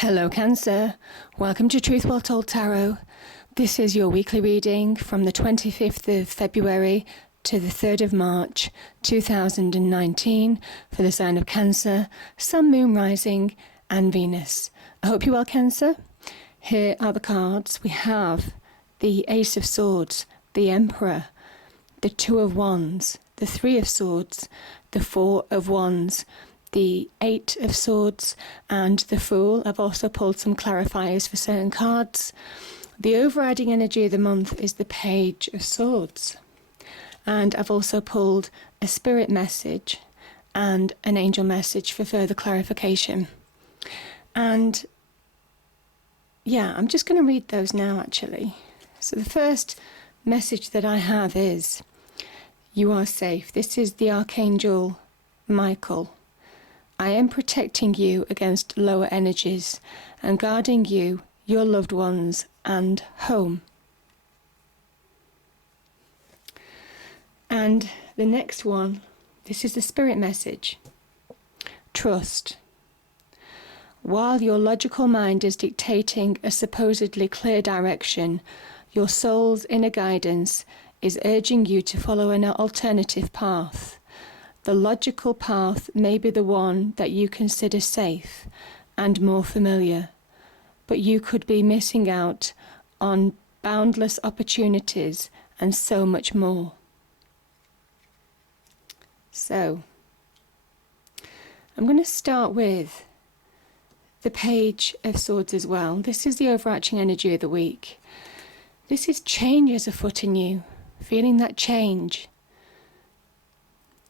Hello Cancer, welcome to Truth Well Told Tarot. This is your weekly reading from the 25th of February to the 3rd of March 2019 for the sign of Cancer, Sun, Moon, Rising and Venus. I hope you're well, Cancer. Here are the cards. We have the Ace of Swords, the Emperor, the Two of Wands, the Three of Swords, the Four of Wands, the Eight of Swords and the Fool. I've also pulled some clarifiers for certain cards. The overriding energy of the month is the Page of Swords. And I've also pulled a spirit message and an angel message for further clarification. And yeah, I'm just going to read those now actually. So the first message that I have is, you are safe. This is the Archangel Michael. I am protecting you against lower energies and guarding you, your loved ones, and home. And the next one, this is the spirit message. Trust. While your logical mind is dictating a supposedly clear direction, your soul's inner guidance is urging you to follow an alternative path. The logical path may be the one that you consider safe and more familiar, but you could be missing out on boundless opportunities and so much more. So, I'm going to start with the Page of Swords as well. This is the overarching energy of the week. This is change as afoot in you, feeling that change.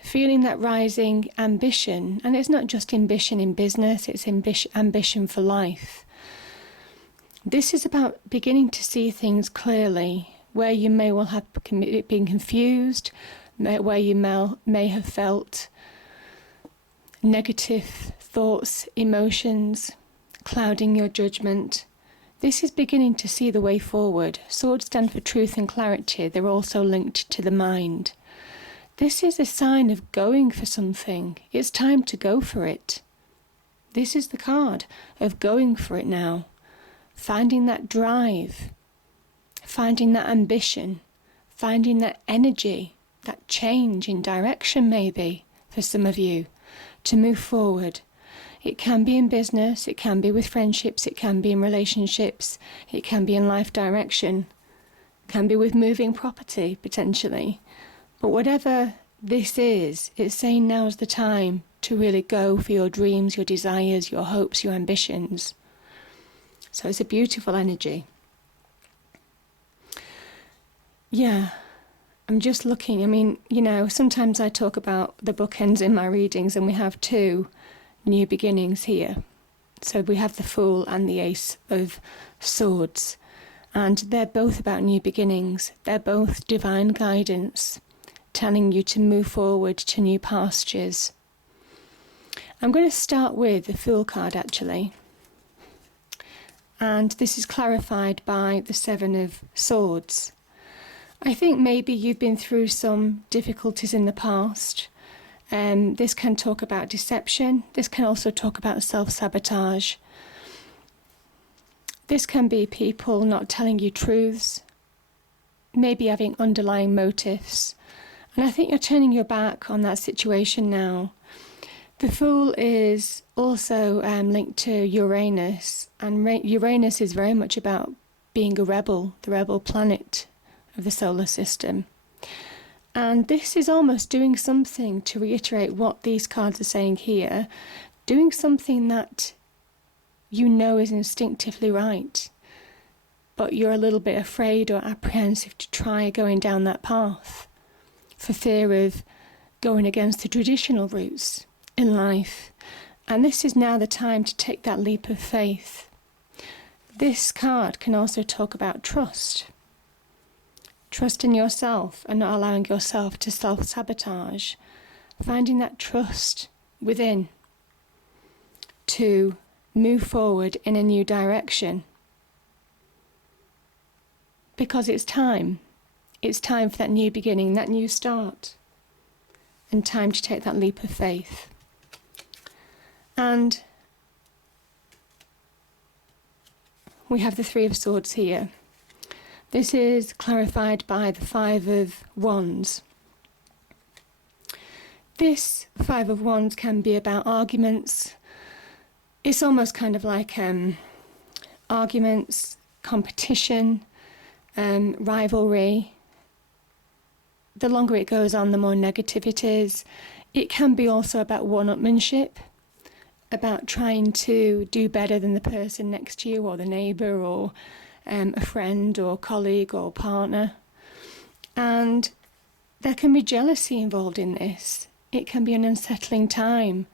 Feeling that rising ambition, and it's not just ambition in business, it's ambition for life. This is about beginning to see things clearly, where you may well have been confused, where you may have felt negative thoughts, emotions, clouding your judgment. This is beginning to see the way forward. Swords stand for truth and clarity. They're also linked to the mind. This is a sign of going for something. It's time to go for it. This is the card of going for it now. Finding that drive, finding that ambition, finding that energy, that change in direction maybe for some of you to move forward. It can be in business, it can be with friendships, it can be in relationships, it can be in life direction, it can be with moving property potentially. But whatever this is, it's saying now's the time to really go for your dreams, your desires, your hopes, your ambitions. So it's a beautiful energy. Yeah, I'm just looking. I mean, sometimes I talk about the bookends in my readings, and we have two new beginnings here. So we have the Fool and the Ace of Swords. And they're both about new beginnings. They're both divine guidance, telling you to move forward to new pastures. I'm going to start with the Fool card actually. And this is clarified by the Seven of Swords. I think maybe you've been through some difficulties in the past. This can talk about deception. This can also talk about self-sabotage. This can be people not telling you truths, maybe having underlying motives. And I think you're turning your back on that situation now. The Fool is also linked to Uranus, and Uranus is very much about being a rebel, the rebel planet of the solar system. And this is almost doing something, to reiterate what these cards are saying here, doing something that you know is instinctively right, but you're a little bit afraid or apprehensive to try going down that path, for fear of going against the traditional routes in life. And this is now the time to take that leap of faith. This card can also talk about trust. Trust in yourself and not allowing yourself to self-sabotage. Finding that trust within to move forward in a new direction. Because it's time. It's time for that new beginning, that new start. And time to take that leap of faith. And we have the Three of Swords here. This is clarified by the Five of Wands. This Five of Wands can be about arguments. It's almost kind of like arguments, competition, rivalry. The longer it goes on, the more negative it is. It can be also about one-upmanship, about trying to do better than the person next to you, or the neighbour, or a friend or colleague or partner. And there can be jealousy involved in this. It can be an unsettling time.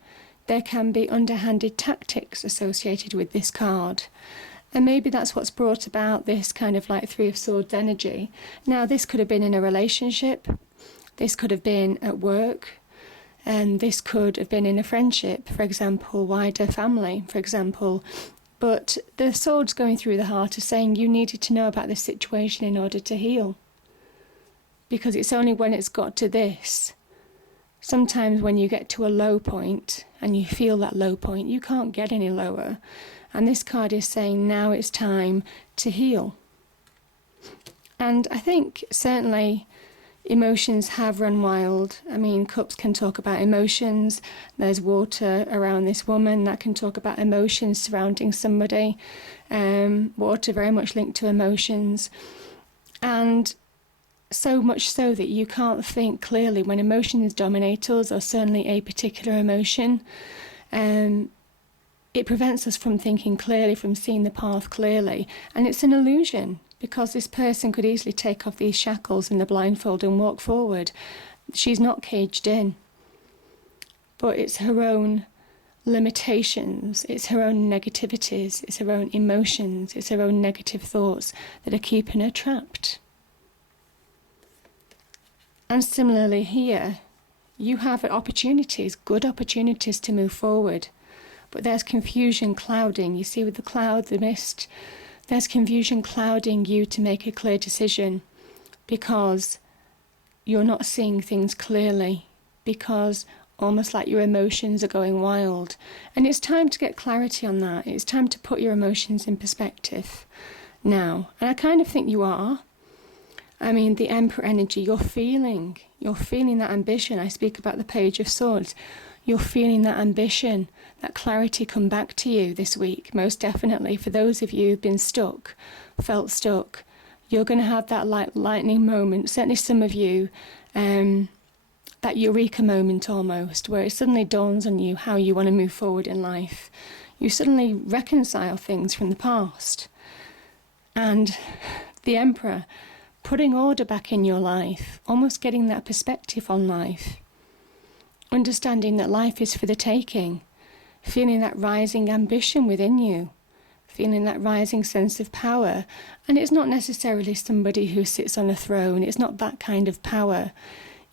There can be underhanded tactics associated with this card. And maybe that's what's brought about this kind of like Three of Swords energy. Now, this could have been in a relationship. This could have been at work. And this could have been in a friendship, for example, wider family, for example. But the swords going through the heart are saying you needed to know about this situation in order to heal. Because it's only when it's got to this. Sometimes when you get to a low point and you feel that low point, you can't get any lower. And this card is saying now it's time to heal. And I think certainly emotions have run wild. I mean, cups can talk about emotions. There's water around this woman that can talk about emotions surrounding somebody. Water very much linked to emotions. And so much so that you can't think clearly when emotions dominate us, or certainly a particular emotion. It prevents us from thinking clearly, from seeing the path clearly. And it's an illusion, because this person could easily take off these shackles and the blindfold and walk forward. She's not caged in. But it's her own limitations, it's her own negativities, it's her own emotions, it's her own negative thoughts that are keeping her trapped. And similarly here, you have opportunities, good opportunities to move forward. But there's confusion clouding. You see with the cloud, the mist, there's confusion clouding you to make a clear decision, because you're not seeing things clearly, because almost like your emotions are going wild. And it's time to get clarity on that. It's time to put your emotions in perspective now. And I kind of think you are. I mean, the Emperor energy, you're feeling that ambition. I speak about the Page of Swords. You're feeling that ambition, that clarity come back to you this week, most definitely. For those of you who've been stuck, felt stuck, you're going to have that lightning moment. Certainly some of you, that eureka moment almost, where it suddenly dawns on you how you want to move forward in life. You suddenly reconcile things from the past. And the Emperor, putting order back in your life, almost getting that perspective on life, understanding that life is for the taking, feeling that rising ambition within you, feeling that rising sense of power. And it's not necessarily somebody who sits on a throne, it's not that kind of power.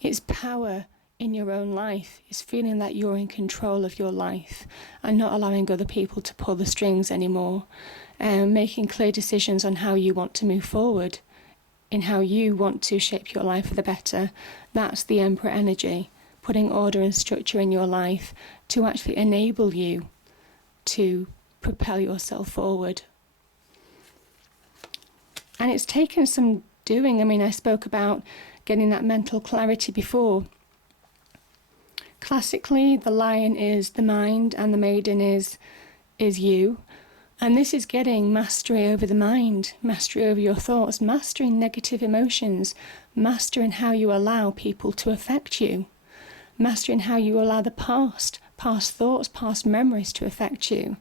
It's power in your own life. It's feeling that you're in control of your life and not allowing other people to pull the strings anymore, making clear decisions on how you want to move forward, in how you want to shape your life for the better. That's the Emperor energy, putting order and structure in your life to actually enable you to propel yourself forward. And it's taken some doing. I mean, I spoke about getting that mental clarity before. Classically, the lion is the mind and the maiden is you. And this is getting mastery over the mind, mastery over your thoughts, mastering negative emotions, mastering how you allow people to affect you, mastering how you allow the past thoughts, past memories to affect you.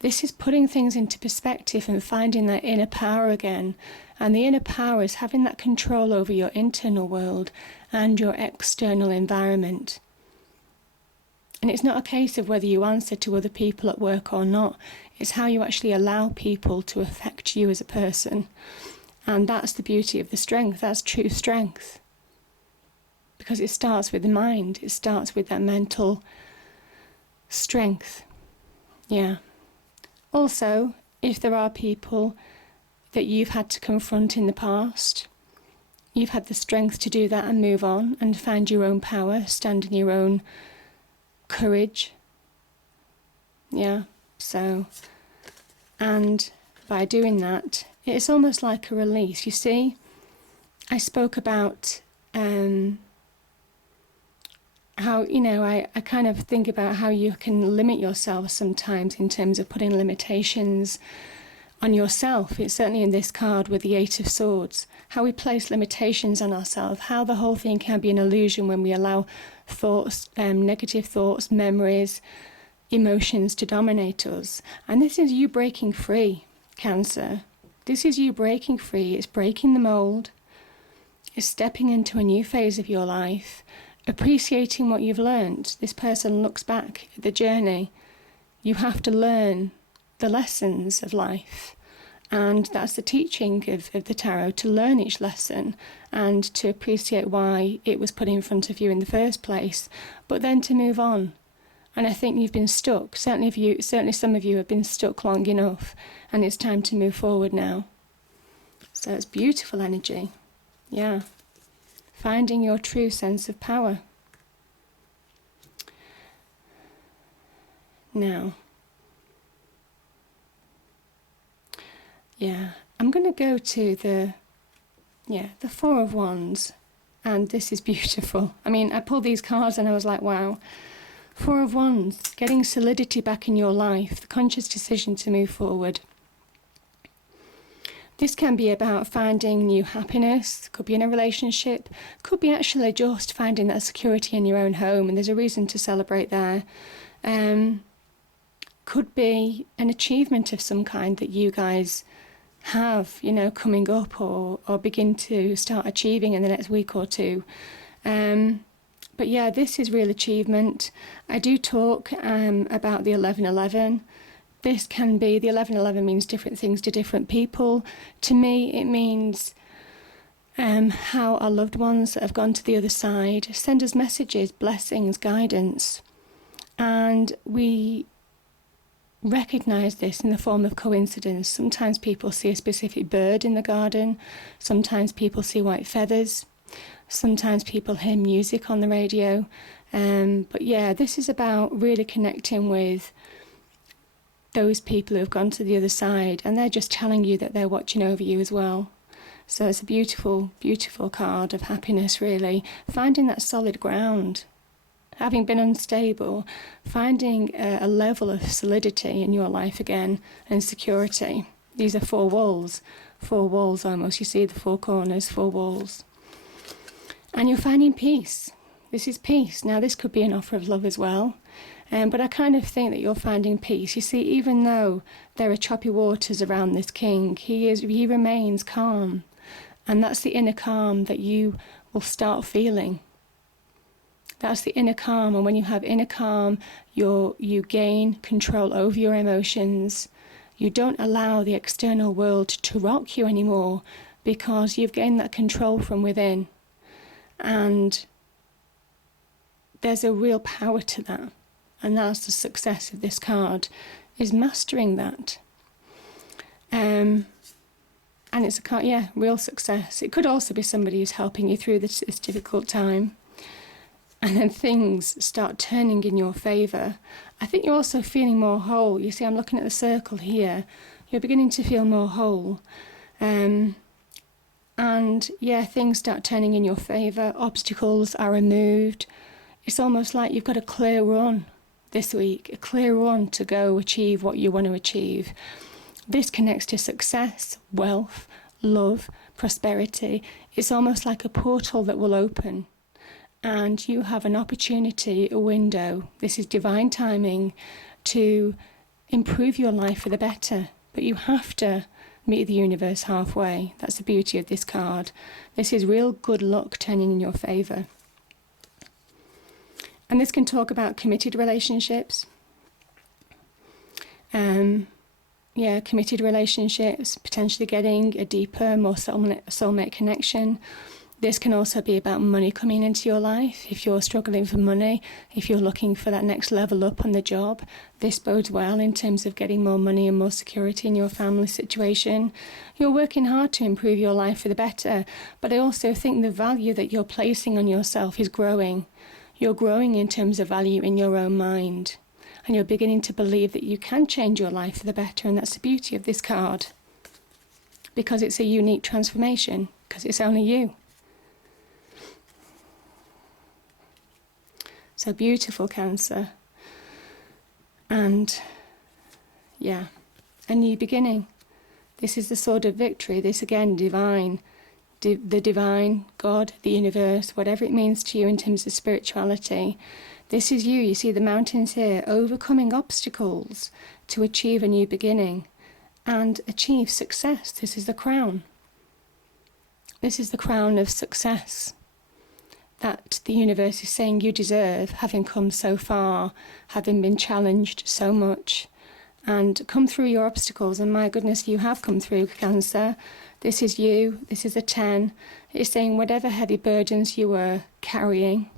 This is putting things into perspective and finding that inner power again. And the inner power is having that control over your internal world and your external environment. And it's not a case of whether you answer to other people at work or not. It's how you actually allow people to affect you as a person. And that's the beauty of the strength. That's true strength. Because it starts with the mind. It starts with that mental strength. Yeah. Also, if there are people that you've had to confront in the past, you've had the strength to do that and move on and find your own power, stand in your own courage. Yeah, so, and by doing that, it's almost like a release. You see, I spoke about how, I kind of think about how you can limit yourself sometimes in terms of putting limitations on yourself. It's certainly in this card with the Eight of Swords, how we place limitations on ourselves, how the whole thing can be an illusion when we allow thoughts, negative thoughts, memories, emotions to dominate us. And this is you breaking free, Cancer. This is you breaking free. It's breaking the mold. It's stepping into a new phase of your life, appreciating what you've learned. This person looks back at the journey. You have to learn the lessons of life, and that's the teaching of the tarot, to learn each lesson and to appreciate why it was put in front of you in the first place, but then to move on. And I think you've been stuck. Certainly some of you have been stuck long enough, and it's time to move forward now. So it's beautiful energy. Yeah. Finding your true sense of power. Now, yeah, I'm going to go to the Four of Wands, and this is beautiful. I mean, I pulled these cards and I was like, wow. Four of Wands, getting solidity back in your life, the conscious decision to move forward. This can be about finding new happiness, could be in a relationship, could be actually just finding that security in your own home, and there's a reason to celebrate there. Could be an achievement of some kind that you guys have, coming up or begin to start achieving in the next week or two. But yeah, this is real achievement. I do talk about the 1111. This can be, the 1111 means different things to different people. To me, it means how our loved ones that have gone to the other side send us messages, blessings, guidance. And we recognise this in the form of coincidence. Sometimes people see a specific bird in the garden. Sometimes people see white feathers. Sometimes people hear music on the radio. But yeah, this is about really connecting with those people who have gone to the other side, and they're just telling you that they're watching over you as well. So it's a beautiful, beautiful card of happiness, really. Finding that solid ground. Having been unstable, finding a level of solidity in your life again, and security. These are four walls almost. You see the four corners, four walls. And you're finding peace. This is peace. Now, this could be an offer of love as well. But I kind of think that you're finding peace. You see, even though there are choppy waters around this king, he remains calm. And that's the inner calm that you will start feeling. That's the inner calm. And when you have inner calm, you gain control over your emotions. You don't allow the external world to rock you anymore, because you've gained that control from within. And there's a real power to that. And that's the success of this card, is mastering that. And it's a card, real success. It could also be somebody who's helping you through this difficult time. And then things start turning in your favour. I think you're also feeling more whole. You see, I'm looking at the circle here. You're beginning to feel more whole. And yeah, things start turning in your favour. Obstacles are removed. It's almost like you've got a clear run this week, a clear run to go achieve what you want to achieve. This connects to success, wealth, love, prosperity. It's almost like a portal that will open, and you have an opportunity, a window. This is divine timing to improve your life for the better, but you have to meet the universe halfway. That's the beauty of this card. This is real good luck turning in your favour. And this can talk about committed relationships. Committed relationships, potentially getting a deeper, more soulmate connection. This can also be about money coming into your life. If you're struggling for money, if you're looking for that next level up on the job, this bodes well in terms of getting more money and more security in your family situation. You're working hard to improve your life for the better, but I also think the value that you're placing on yourself is growing. You're growing in terms of value in your own mind, and you're beginning to believe that you can change your life for the better, and that's the beauty of this card. because it's a unique transformation, because it's only you. So beautiful, Cancer. And yeah, a new beginning. This is the sword of victory. This again, divine. The divine, God, the universe, whatever it means to you in terms of spirituality. This is you. You see the mountains here, overcoming obstacles to achieve a new beginning and achieve success. This is the crown. This is the crown of success that the universe is saying you deserve, having come so far, having been challenged so much, and come through your obstacles. And my goodness, you have come through, Cancer. This is you. This is a 10. It's saying whatever heavy burdens you were carrying,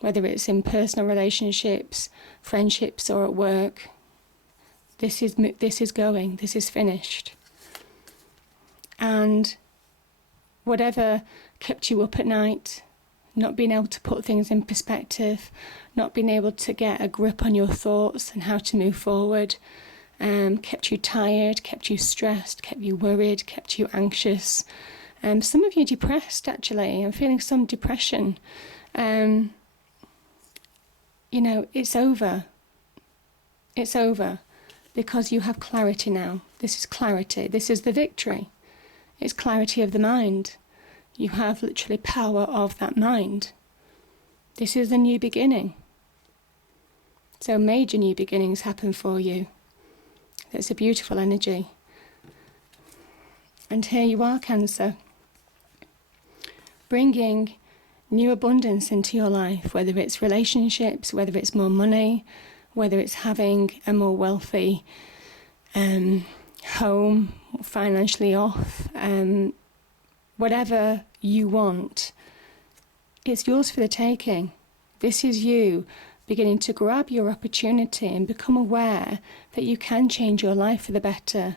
whether it's in personal relationships, friendships, or at work, this is going. This is finished. And whatever kept you up at night, not being able to put things in perspective, not being able to get a grip on your thoughts and how to move forward, kept you tired, kept you stressed, kept you worried, kept you anxious. Some of you depressed, actually. I'm feeling some depression. It's over. It's over because you have clarity now. This is clarity. This is the victory. It's clarity of the mind. You have literally power of that mind. This is the new beginning. So major new beginnings happen for you. That's a beautiful energy. And here you are, Cancer, bringing new abundance into your life, whether it's relationships, whether it's more money, whether it's having a more wealthy home, financially off, whatever you want, it's yours for the taking. This is you beginning to grab your opportunity and become aware that you can change your life for the better.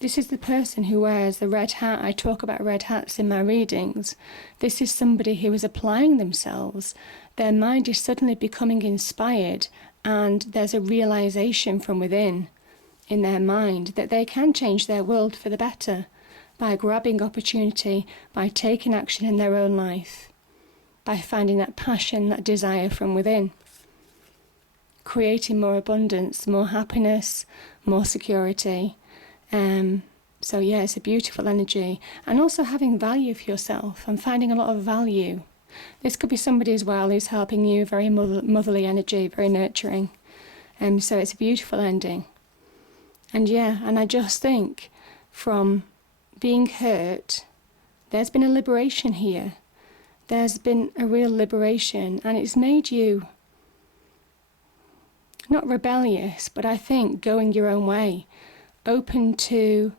This is the person who wears the red hat. I talk about red hats in my readings. This is somebody who is applying themselves. Their mind is suddenly becoming inspired, and there's a realization from within in their mind that they can change their world for the better by grabbing opportunity, by taking action in their own life, by finding that passion, that desire from within, creating more abundance, more happiness, more security. So yeah, it's a beautiful energy. And also having value for yourself and finding a lot of value. This could be somebody as well who's helping you, very motherly energy, very nurturing. So it's a beautiful ending. And yeah, and I just think from being hurt, there's been a liberation here. There's been a real liberation, and it's made you not rebellious, but I think going your own way, open to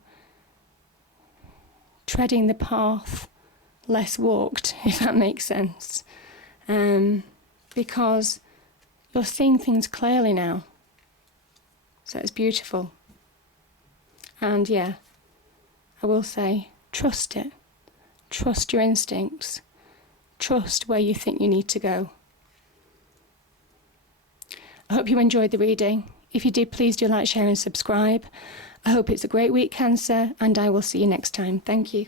treading the path less walked, if that makes sense, because you're seeing things clearly now. So it's beautiful. And yeah, I will say, trust it. Trust your instincts. Trust where you think you need to go. I hope you enjoyed the reading. If you did, please do like, share and subscribe. I hope it's a great week, Cancer, and I will see you next time. Thank you.